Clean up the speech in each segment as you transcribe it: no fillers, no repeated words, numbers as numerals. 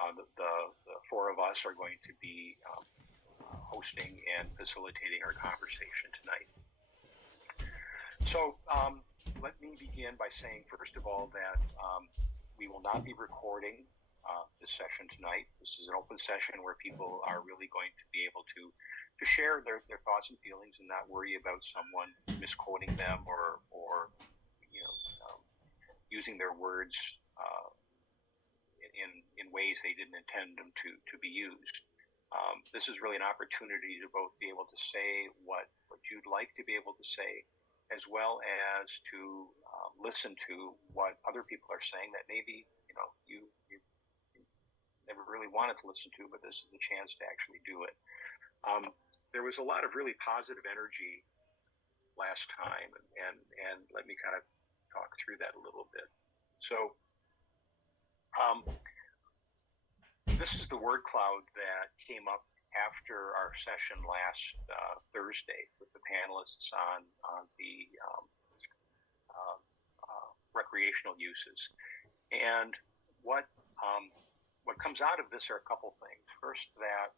The four of us are going to be hosting and facilitating our conversation tonight. So let me begin by saying, first of all, that we will not be recording this session tonight. This is an open session where people are really going to be able to share their thoughts and feelings and not worry about someone misquoting them or using their words in ways they didn't intend them to be used. This is really an opportunity to both be able to say what you'd like to be able to say, as well as to listen to what other people are saying that maybe you never really wanted to listen to, but this is the chance to actually do it. There was a lot of really positive energy last time, and let me kind of talk through that a little bit. So this is the word cloud that came up after our session last Thursday with the panelists on the recreational uses. And what comes out of this are a couple things. First, that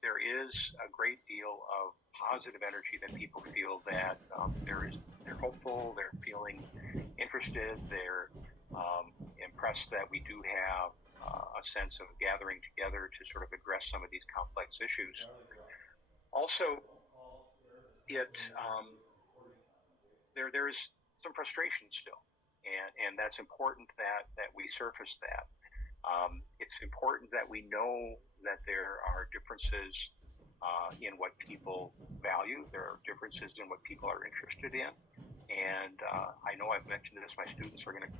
there is a great deal of positive energy that people feel that they're hopeful, they're feeling interested, they're impressed that we do have a sense of gathering together to sort of address some of these complex issues. Also, there is some frustration still, and that's important that we surface that. It's important that we know that there are differences in what people value. There are differences in what people are interested in. And I know I've mentioned this, my students are going to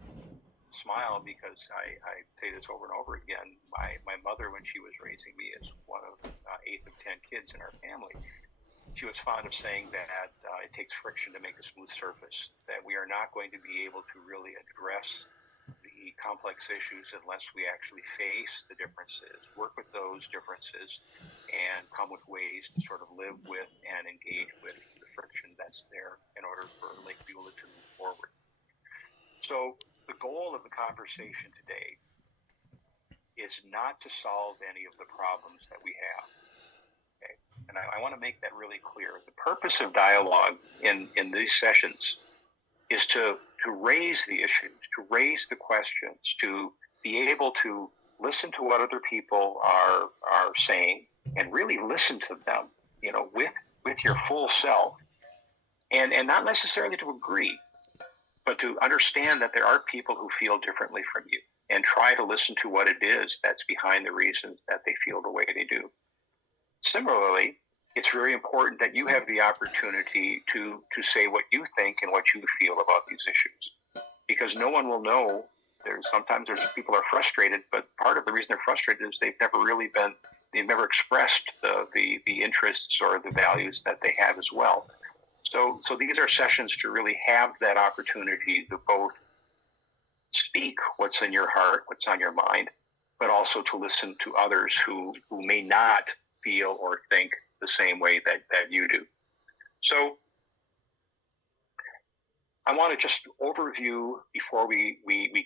smile because I say this over and over again. My mother, when she was raising me as one of 8 of 10 kids in our family, she was fond of saying that it takes friction to make a smooth surface, that we are not going to be able to really address the complex issues unless we actually face the differences, work with those differences, and come with ways to sort of live with and engage with the friction that's there in order for Lake Beulah to move forward. So the goal of the conversation today is not to solve any of the problems that we have. Okay? And I want to make that really clear. The purpose of dialogue in these sessions is to raise the issues, to raise the questions, to be able to listen to what other people are saying and really listen to them, with your full self, and not necessarily to agree, but to understand that there are people who feel differently from you and try to listen to what it is that's behind the reasons that they feel the way they do. Similarly, it's very important that you have the opportunity to say what you think and what you feel about these issues, because no one will know. Sometimes people are frustrated, but part of the reason they're frustrated is they've never expressed the interests or the values that they have as well. So these are sessions to really have that opportunity to both speak what's in your heart, what's on your mind, but also to listen to others who may not feel or think the same way that you do. So I want to just overview before we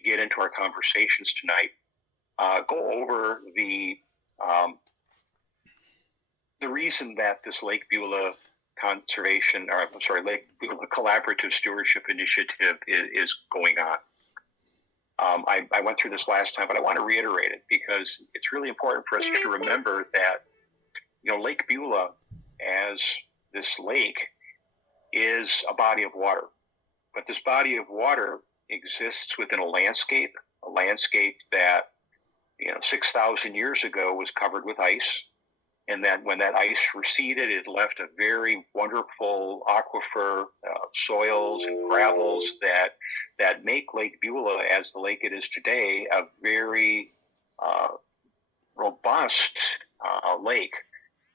get into our conversations tonight, go over the reason that this Lake Beulah Lake Beulah Collaborative Stewardship Initiative is going on. I went through this last time, but I want to reiterate it because it's really important for us to remember that Lake Beulah, as this lake, is a body of water. But this body of water exists within a landscape that 6,000 years ago was covered with ice. And that when that ice receded, it left a very wonderful aquifer, soils and gravels that make Lake Beulah, as the lake it is today, a very robust lake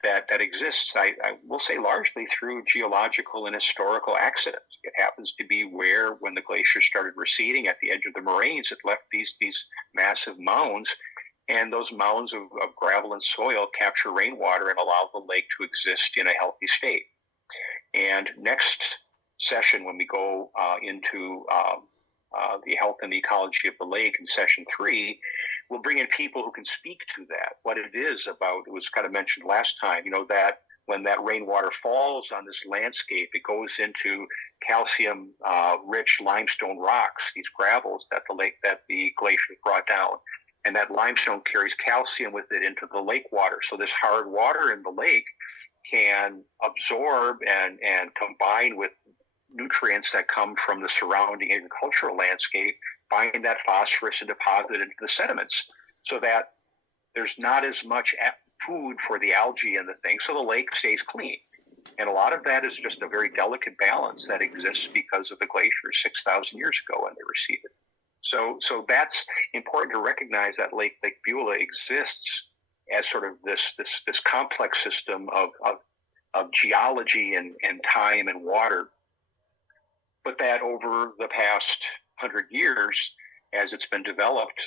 that exists, I will say, largely through geological and historical accidents. It happens to be where, when the glaciers started receding at the edge of the moraines, it left these massive mounds, and those mounds of gravel and soil capture rainwater and allow the lake to exist in a healthy state. And next session, when we go into the health and the ecology of the lake in session 3, we'll bring in people who can speak to that, what it is about. It was kind of mentioned last time, that when that rainwater falls on this landscape, it goes into calcium-rich limestone rocks, these gravels that the glacier brought down. And that limestone carries calcium with it into the lake water. So this hard water in the lake can absorb and combine with nutrients that come from the surrounding agricultural landscape, bind that phosphorus and deposit it into the sediments, so that there's not as much food for the algae and the thing, so the lake stays clean. And a lot of that is just a very delicate balance that exists because of the glaciers 6,000 years ago when they receded. So that's important to recognize, that Lake Beulah exists as sort of this complex system of geology and time and water, but that over the past 100 years, as it's been developed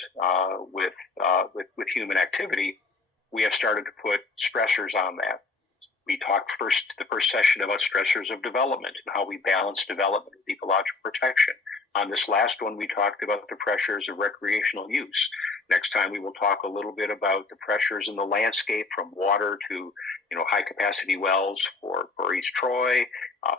with human activity, we have started to put stressors on that. We talked the first session about stressors of development and how we balance development with ecological protection. On this last one, we talked about the pressures of recreational use. Next time, we will talk a little bit about the pressures in the landscape, from water to high-capacity wells for East Troy,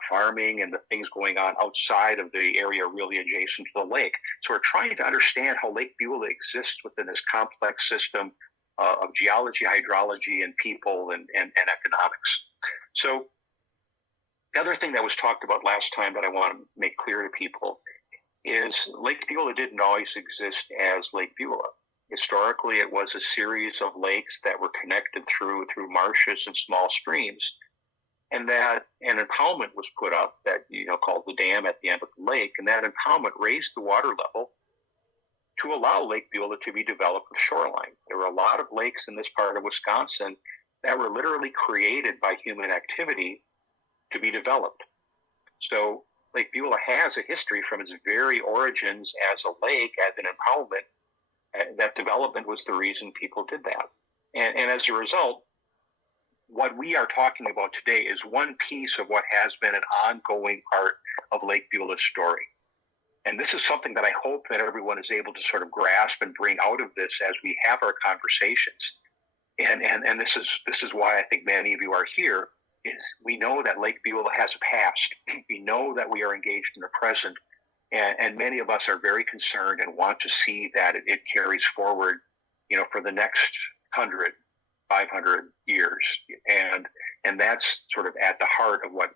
farming, and the things going on outside of the area really adjacent to the lake. So we're trying to understand how Lake Beulah exists within this complex system of geology, hydrology, and people and economics. So the other thing that was talked about last time that I want to make clear to people is Lake Beulah didn't always exist as Lake Beulah. Historically, it was a series of lakes that were connected through marshes and small streams, and that an impoundment was put up that called the dam at the end of the lake, and that impoundment raised the water level to allow Lake Beulah to be developed with shoreline. There were a lot of lakes in this part of Wisconsin that were literally created by human activity to be developed. So Lake Beulah has a history from its very origins as a lake, as an impoundment. That development was the reason people did that. And as a result, what we are talking about today is one piece of what has been an ongoing part of Lake Beulah's story. And this is something that I hope that everyone is able to sort of grasp and bring out of this as we have our conversations. And this is why I think many of you are here, is we know that Lake Beulah has a past. We know that we are engaged in the present. And many of us are very concerned and want to see that it carries forward, for the next 100, 500 years. And that's sort of at the heart of what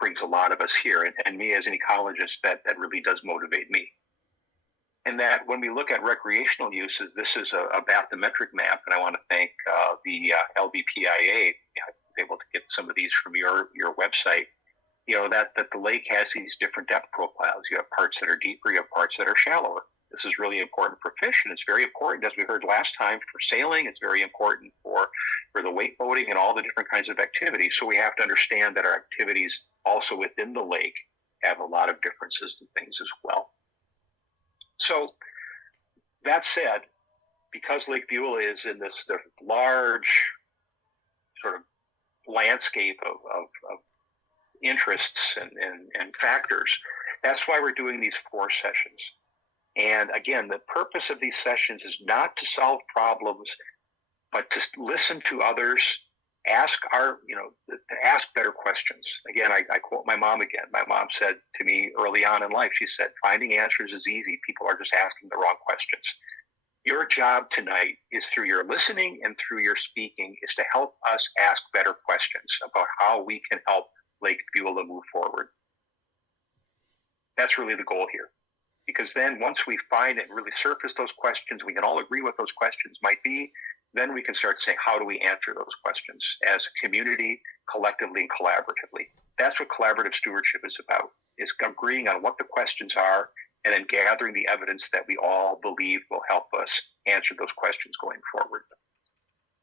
brings a lot of us here. And me as an ecologist, that really does motivate me. And that when we look at recreational uses, this is a bathymetric map, and I want to thank the LBPIA. I was able to get some of these from your website. That the lake has these different depth profiles. You have parts that are deeper, you have parts that are shallower. This is really important for fish, and it's very important, as we heard last time, for sailing. It's very important for the wakeboating and all the different kinds of activities. So we have to understand that our activities also within the lake have a lot of differences and things as well. So that said, because Lake Beulah is in this large sort of landscape of interests and factors, that's why we're doing these 4 sessions. And again, the purpose of these sessions is not to solve problems, but to listen to others, to ask better questions. Again, I quote my mom again. My mom said to me early on in life, she said, finding answers is easy. People are just asking the wrong questions. Your job tonight is, through your listening and through your speaking, is to help us ask better questions about how we can help Lake Beulah move forward. That's really the goal here. Because then once we find and really surface those questions, we can all agree what those questions might be, then we can start saying, how do we answer those questions as a community, collectively and collaboratively? That's what collaborative stewardship is about, is agreeing on what the questions are and then gathering the evidence that we all believe will help us answer those questions going forward.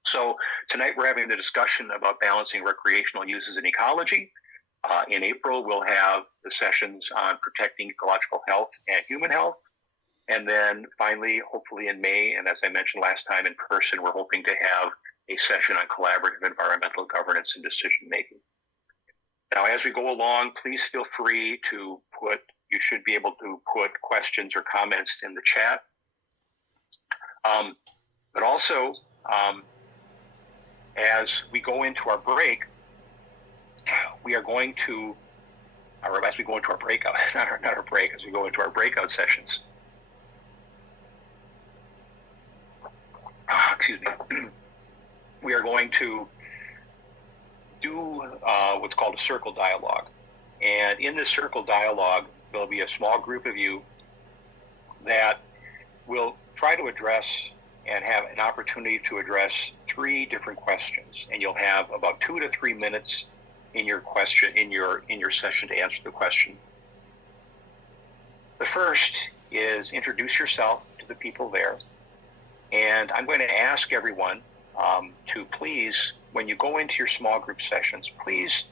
So tonight we're having the discussion about balancing recreational uses in ecology. In April, we'll have the sessions on protecting ecological health and human health. And then finally, hopefully in May, and as I mentioned last time in person, we're hoping to have a session on collaborative environmental governance and decision making. Now, as we go along, please feel free to put you should be able to put questions or comments in the chat. But also, as we go into our break, we are going to, or as we go into our breakout, not our break, as we go into our breakout sessions. Excuse me. We are going to do what's called a circle dialogue. And in this circle dialogue, there'll be a small group of you that will try to address and have an opportunity to address 3 different questions. And you'll have about 2 to 3 minutes in your question, in your session to answer the question. The first is introduce yourself to the people there. And I'm going to ask everyone to please, when you go into your small group sessions, please,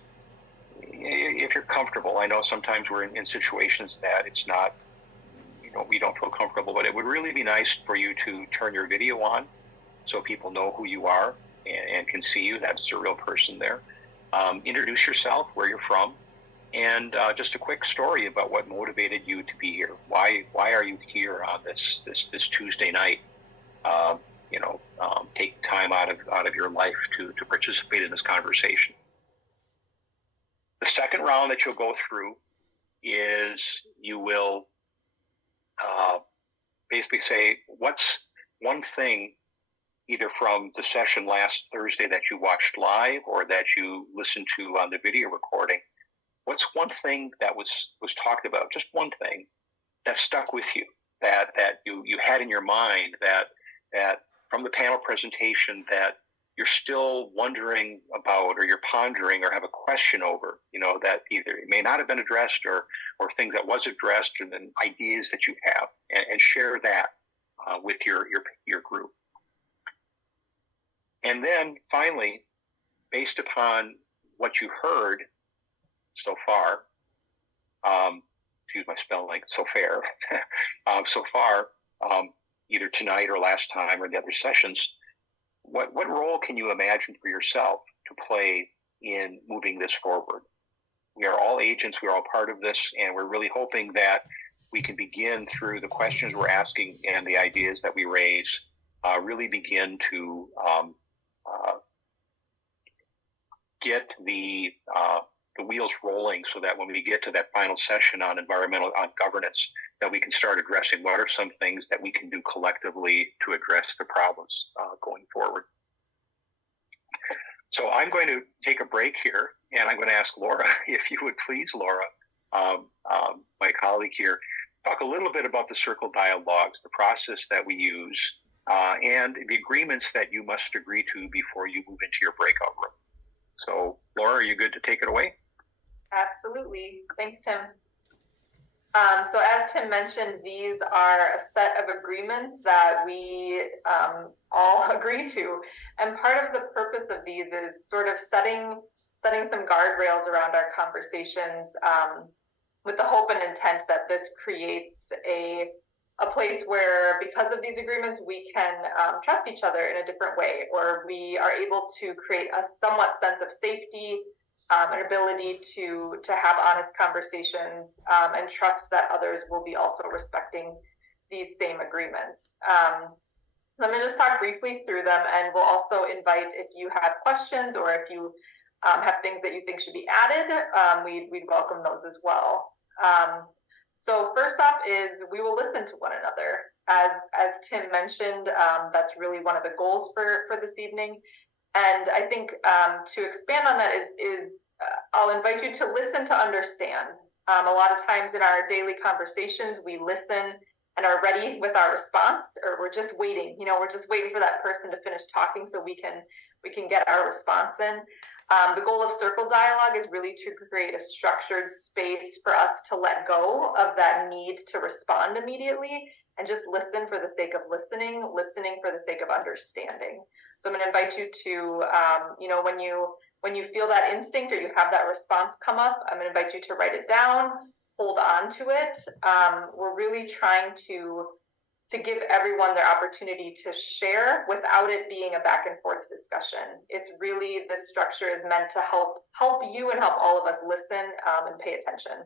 if you're comfortable, I know sometimes we're in situations that it's not, we don't feel comfortable, but it would really be nice for you to turn your video on so people know who you are and can see you. That's a real person there. Introduce yourself, where you're from, and just a quick story about what motivated you to be here. Why are you here on this Tuesday night? Take time out of your life to participate in this conversation. The second round that you'll go through is you will basically say, what's one thing, either from the session last Thursday that you watched live or that you listened to on the video recording, what's one thing that was talked about, just one thing that stuck with you, that you had in your mind, that from the panel presentation that you're still wondering about, or you're pondering, or have a question over, that either it may not have been addressed, or things that was addressed, and then ideas that you have, and share that with your group. And then finally, based upon what you heard so far, excuse my spelling, so far, either tonight or last time or the other sessions, what role can you imagine for yourself to play in moving this forward? We are all agents, we are all part of this, and we're really hoping that we can begin, through the questions we're asking and the ideas that we raise, really begin to get the wheels rolling, so that when we get to that final session on governance, that we can start addressing what are some things that we can do collectively to address the problems going forward. So I'm going to take a break here, and I'm going to ask Laura, if you would please, Laura, my colleague here, talk a little bit about the circle dialogues, the process that we use, and the agreements that you must agree to before you move into your breakout room. So, Laura, are you good to take it away? Absolutely. Thanks, Tim. So as Tim mentioned, these are a set of agreements that we all agree to. And part of the purpose of these is sort of setting some guardrails around our conversations, with the hope and intent that this creates a place where, because of these agreements, we can trust each other in a different way, or we are able to create a somewhat sense of safety, an ability to have honest conversations, and trust that others will be also respecting these same agreements. Let me just talk briefly through them, and we'll also invite, if you have questions or if you have things that you think should be added, we'd welcome those as well. So first off is we will listen to one another. As Tim mentioned, that's really one of the goals for this evening. And I think to expand on that is I'll invite you to listen to understand. A lot of times in our daily conversations, we listen and are ready with our response, or we're just waiting. We're just waiting for that person to finish talking so we can get our response in. The goal of circle dialogue is really to create a structured space for us to let go of that need to respond immediately and just listen for the sake of listening for the sake of understanding. So I'm going to invite you to, when you feel that instinct or you have that response come up, I'm going to invite you to write it down, hold on to it. We're really trying to give everyone their opportunity to share without it being a back and forth discussion. It's really, this structure is meant to help you and help all of us listen and pay attention.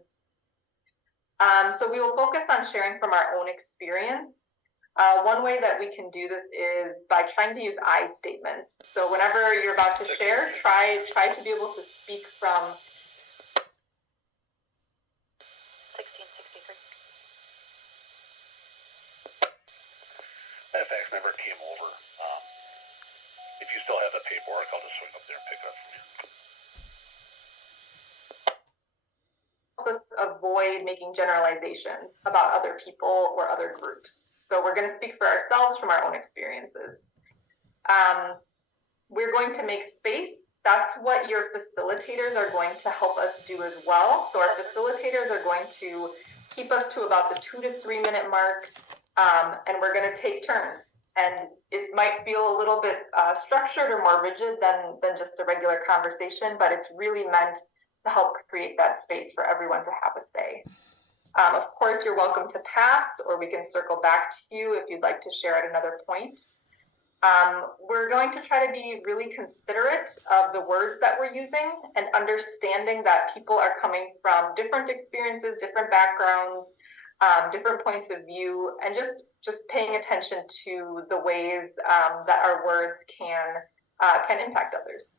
So we will focus on sharing from our own experience. One way that we can do this is by trying to use I statements. So whenever you're about to share, try to be able to speak from 1663. That fax member came over. If you still have that paperwork, I'll just swing up there and pick it up from you. helps us avoid making generalizations about other people or other groups. So we're going to speak for ourselves from our own experiences. We're going to make space. That's what your facilitators are going to help us do as well. So our facilitators are going to keep us to about the 2 to 3 minute mark, and we're going to take turns. And it might feel a little bit structured or more rigid than just a regular conversation, but it's really meant to help create that space for everyone to have a say. Of course, you're welcome to pass, or we can circle back to you if you'd like to share at another point. We're going to try to be really considerate of the words that we're using and understanding that people are coming from different experiences, different backgrounds, different points of view, and just paying attention to the ways that our words can impact others.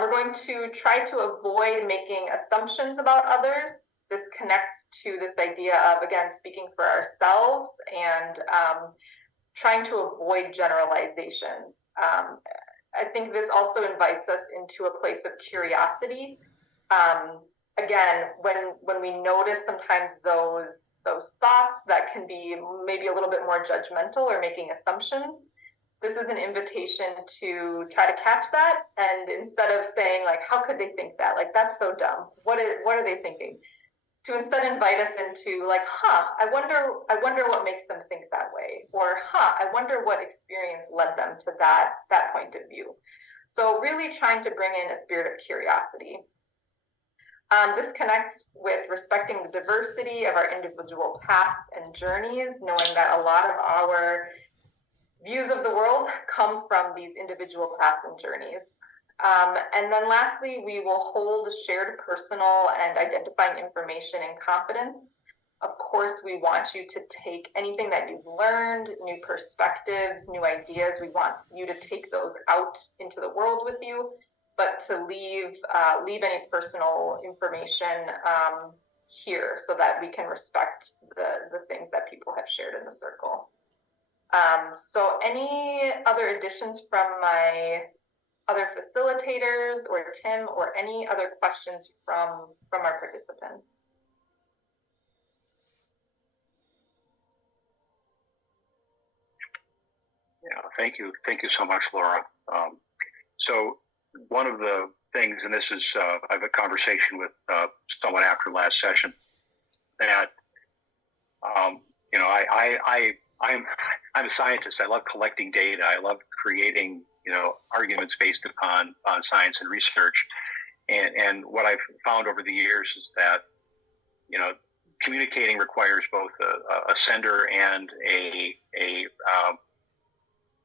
We're going to try to avoid making assumptions about others. This connects to this idea of, again, speaking for ourselves and trying to avoid generalizations. I think this also invites us into a place of curiosity. Again, when we notice sometimes those thoughts that can be maybe a little bit more judgmental or making assumptions, this is an invitation to try to catch that, and instead of saying like, how could they think that? Like, that's so dumb. What are they thinking? To instead invite us into like, I wonder what makes them think that way, or I wonder what experience led them to that point of view. So really trying to bring in a spirit of curiosity. This connects with respecting the diversity of our individual paths and journeys, knowing that a lot of our views of the world come from these individual paths and journeys. And then lastly, we will hold shared personal and identifying information in confidence. Of course, we want you to take anything that you've learned, new perspectives, new ideas. We want you to take those out into the world with you, but to leave any personal information here so that we can respect the things that people have shared in the circle. So any other additions from my other facilitators or Tim, or any other questions from our participants? Yeah, thank you so much, Laura. So one of the things, and this is I have a conversation with someone after last session, that I'm a scientist. I love collecting data. I love creating arguments based upon science and research. And what I've found over the years is that communicating requires both a sender and a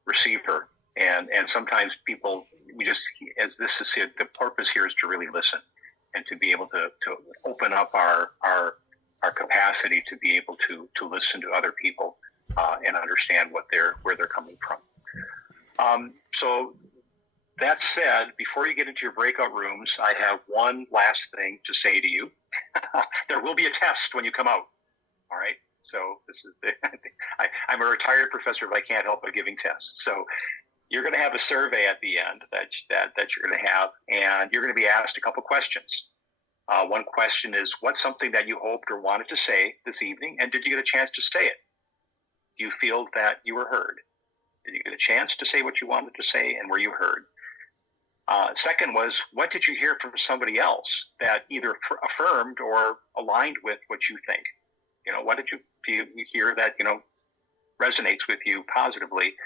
receiver. And sometimes people, as this is it, the purpose here is to really listen and to be able to open up our capacity to be able to listen to other people and understand where they're coming from. So that said, before you get into your breakout rooms, I have one last thing to say to you. There will be a test when you come out. All right. So this is I'm a retired professor, but I can't help but giving tests. So you're going to have a survey at the end that you're going to have, and you're going to be asked a couple questions. One question is, what's something that you hoped or wanted to say this evening, and did you get a chance to say it? Do you feel that you were heard? Did you get a chance to say what you wanted to say, and were you heard? Second was, what did you hear from somebody else that either affirmed or aligned with what you think? What did you hear that resonates with you positively?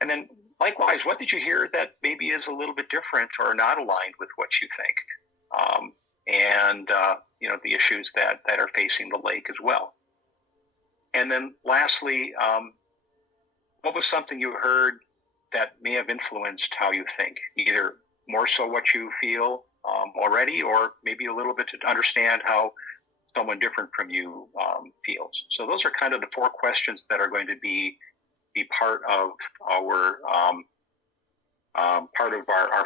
And then likewise, what did you hear that maybe is a little bit different or not aligned with what you think? And the issues that are facing the lake as well. And then lastly, what was something you heard that may have influenced how you think, either more so what you feel already, or maybe a little bit to understand how someone different from you feels. So those are kind of the 4 questions that are going to be part of our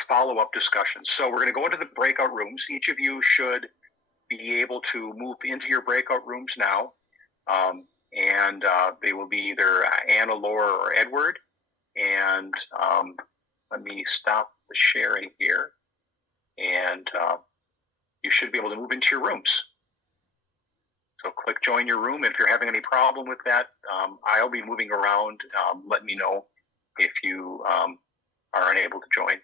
follow-up discussion. So we're going to go into the breakout rooms. Each of you should be able to move into your breakout rooms now. And they will be either Anna, Laura, or Edward. And let me stop the sharing here. And you should be able to move into your rooms. So click join your room. If you're having any problem with that, I'll be moving around. Let me know if you are unable to join.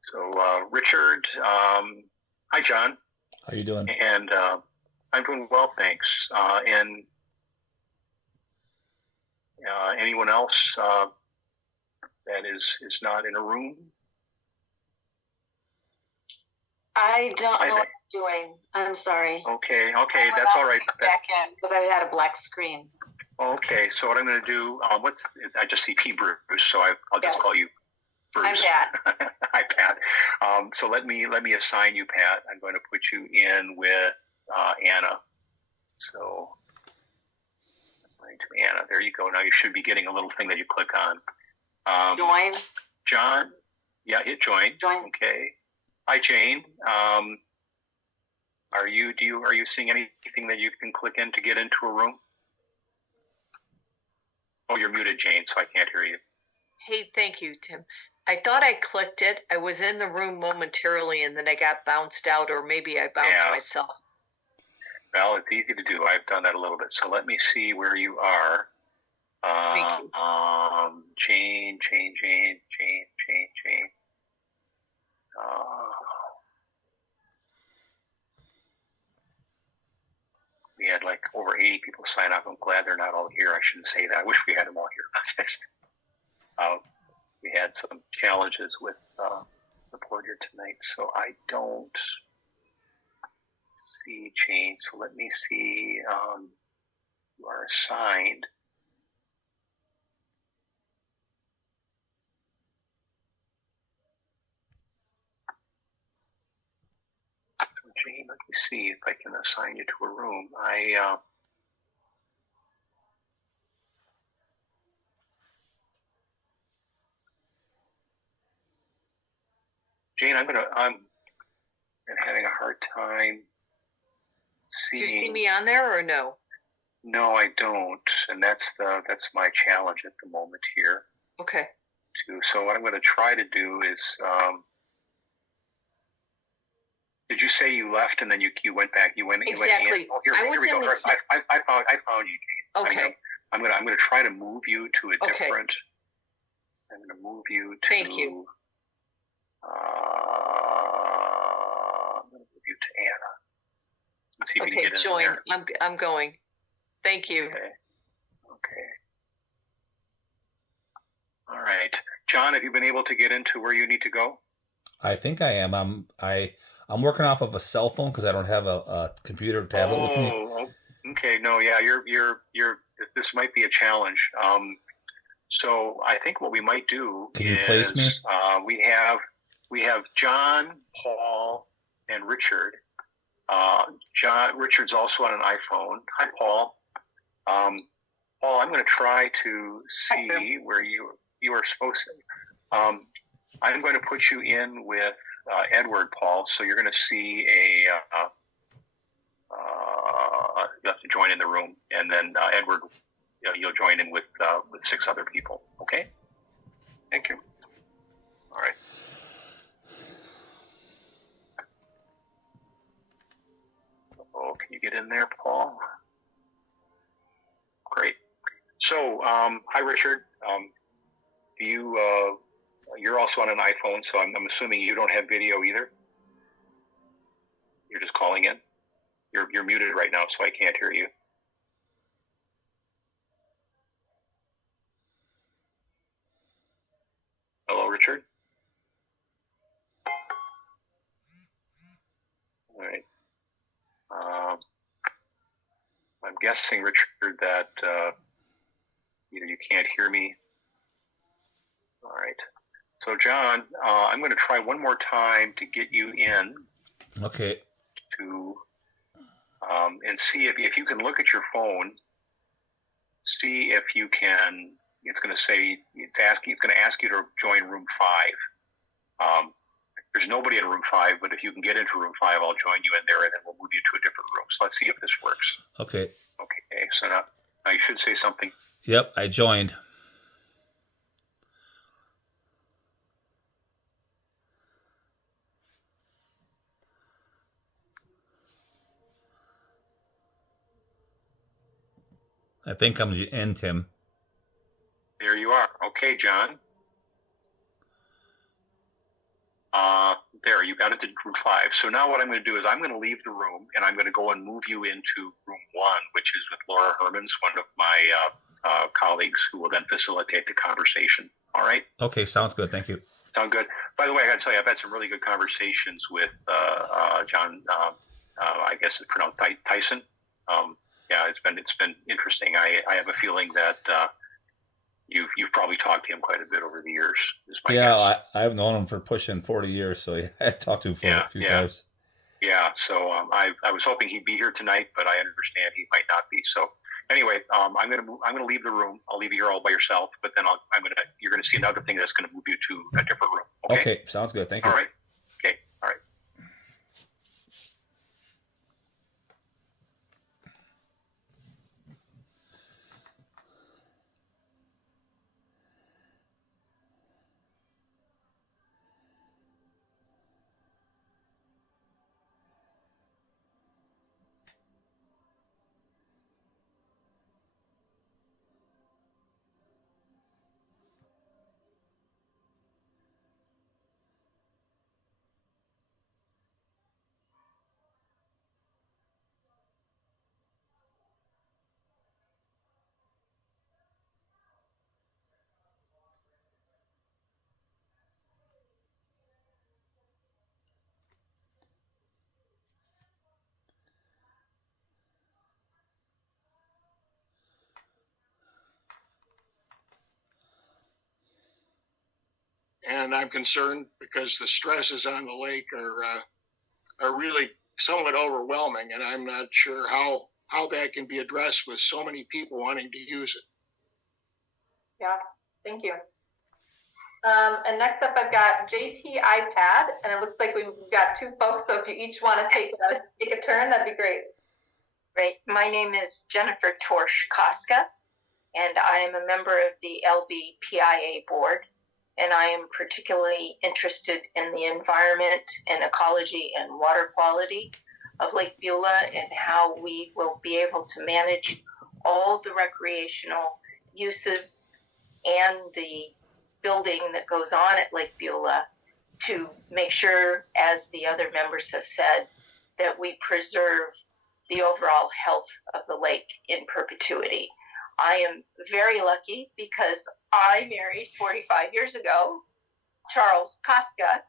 So Richard, hi John. How you doing? And I'm doing well, thanks. And anyone else that is not in a room? I don't know what I'm doing. I'm sorry. Okay, that's all right. Back in because I had a black screen. Okay, so what I'm going to do, I just see P. Bruce, so I'll just call you Bruce. I'm Pat. Hi, Pat. So let me assign you, Pat. I'm going to put you in with Anna. So right to Anna. There you go. Now you should be getting a little thing that you click on. Join. John. Yeah, hit join. Join. Okay. Hi, Jane. Are you seeing anything that you can click in to get into a room? Oh, you're muted, Jane, so I can't hear you. Hey, thank you, Tim. I thought I clicked it. I was in the room momentarily and then I got bounced out, or maybe I bounced myself. Well, it's easy to do. I've done that a little bit. So let me see where you are. Thank you. Jane. We had like over 80 people sign up. I'm glad they're not all here. I shouldn't say that. I wish we had them all here. We had some challenges with the board here tonight, so I don't see Jane. So let me see. You are assigned. So Jane, let me see if I can assign you to a room. Jane, I'm having a hard time seeing. Do you see me on there or no? No, I don't, and that's my challenge at the moment here. Okay. So what I'm going to try to do is, did you say you left and then you went back? You went Exactly. in. Oh, here we go. I found you, Jane. Okay. I'm going to try to move you to a different. I'm going to move you to. Thank you. I'm going to move you to Anna. Let's see if we can get in join. there. I'm going. Thank you. Okay. All right, John, have you been able to get into where you need to go? I think I am. I'm working off of a cell phone because I don't have a computer or tablet with me. Oh, okay. No, yeah, you're. This might be a challenge. So I think what we might do Can you place me? We have John, Paul, and Richard. Richard's also on an iPhone. Hi, Paul. Paul, I'm going to try to see where you are supposed to. I'm going to put you in with Edward, Paul. So you're going to see you have to join in the room, and then Edward, you'll join in with 6 other people. Okay. Thank you. All right. Oh, can you get in there, Paul? Great. So, hi, Richard. You're also on an iPhone, so I'm assuming you don't have video either. You're just calling in. You're muted right now, so I can't hear you. Hello, Richard. All right. I'm guessing, Richard, that you can't hear me. All right. So, John, I'm going to try one more time to get you in. Okay. To and see if you can look at your phone. See if you can. It's going to say it's going to ask you to join room 5. There's nobody in room 5, but if you can get into room 5, I'll join you in there, and then we'll move you to a different room. So let's see if this works. Okay. Okay. So now you should say something. Yep, I joined. I think I'm in, Tim. There you are. Okay, John. There, you got it to room 5. So now what I'm going to do is I'm going to leave the room, and I'm going to go and move you into room 1, which is with Laura Hermans, one of my colleagues, who will then facilitate the conversation. All right? Okay, sounds good. Thank you. Sound good. By the way, I got to tell you, I've had some really good conversations with John. I guess it's pronounced Tyson. Yeah, it's been interesting. I have a feeling that you've probably talked to him quite a bit over the years. Is my guess. I've known him for pushing 40 years, so yeah, I talked to him for a few times. Yeah, so I was hoping he'd be here tonight, but I understand he might not be. So anyway, I'm gonna leave the room. I'll leave you here all by yourself, but then you're gonna see another thing that's gonna move you to a different room. Okay, sounds good. Thank you. All right. Okay. All right. And I'm concerned because the stresses on the lake are really somewhat overwhelming, and I'm not sure how that can be addressed with so many people wanting to use it. Yeah, thank you. And next up, I've got JT iPad, and it looks like we've got 2 folks. So if you each want to take a turn, that'd be great. Great. My name is Jennifer Torsch Koska, and I am a member of the LBPIA board, and I am particularly interested in the environment and ecology and water quality of Lake Beulah and how we will be able to manage all the recreational uses and the building that goes on at Lake Beulah to make sure, as the other members have said, that we preserve the overall health of the lake in perpetuity. I am very lucky because I married 45 years ago Charles Koska,